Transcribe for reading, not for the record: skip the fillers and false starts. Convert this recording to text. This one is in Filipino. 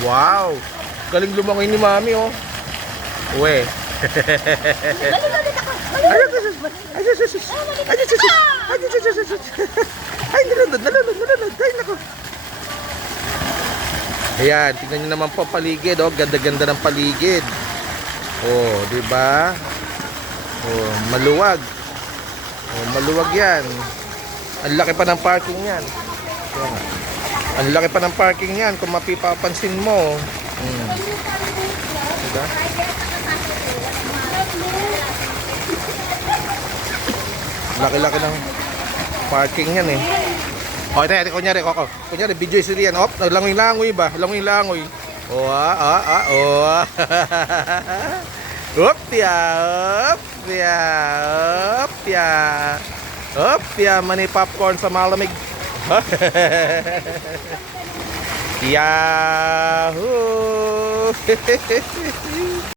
Wow! Galing lumangoy ni Mami, oh. Uwe. Ay, nalunod. Ay, naku. Ayan, tingnan nyo naman po paligid, oh. Ganda-ganda ng paligid. Oh, di ba? Oh, maluwag. Oh, maluwag yan. Ang laki pa ng parking yan. Ang laki pa ng parking yan kung mapipapansin mo. Diba? Laki-laki ng parking yan eh. O, ito, kunyari, kunyari, video sila yan. Op, langoy-langoy ba? Langoy-langoy. Opya, mani popcorn sa malamig. Yahoo!